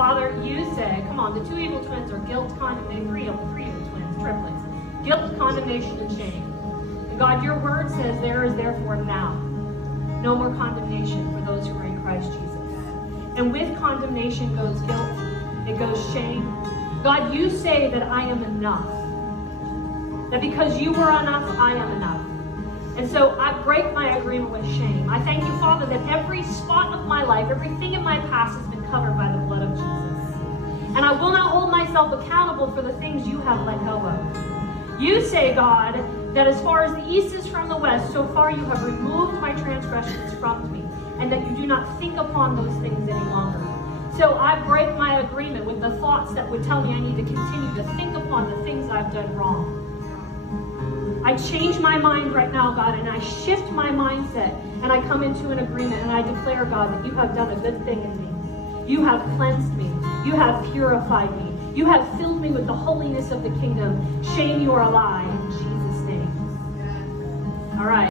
Father, you say, come on, the two evil twins are guilt, condemnation, three evil twins, triplets. Guilt, condemnation, and shame. And God, your word says there is therefore now no more condemnation for those who are in Christ Jesus. And with condemnation goes guilt, it goes shame. God, you say that I am enough. That because you were enough, I am enough. And so I break my agreement with shame. I thank you, Father, that every spot of my life, everything in my past has been covered by the blood of Jesus. And I will not hold myself accountable for the things you have let go of. You say, God, that as far as the east is from the west, so far you have removed my transgressions from me, and that you do not think upon those things any longer. So I break my agreement with the thoughts that would tell me I need to continue to think upon the things I've done wrong. I change my mind right now, God, and I shift my mindset, and I come into an agreement, and I declare, God, that you have done a good thing in me. You have cleansed me. You have purified me. You have filled me with the holiness of the kingdom. Shame, you are a lie, in Jesus' name. All right.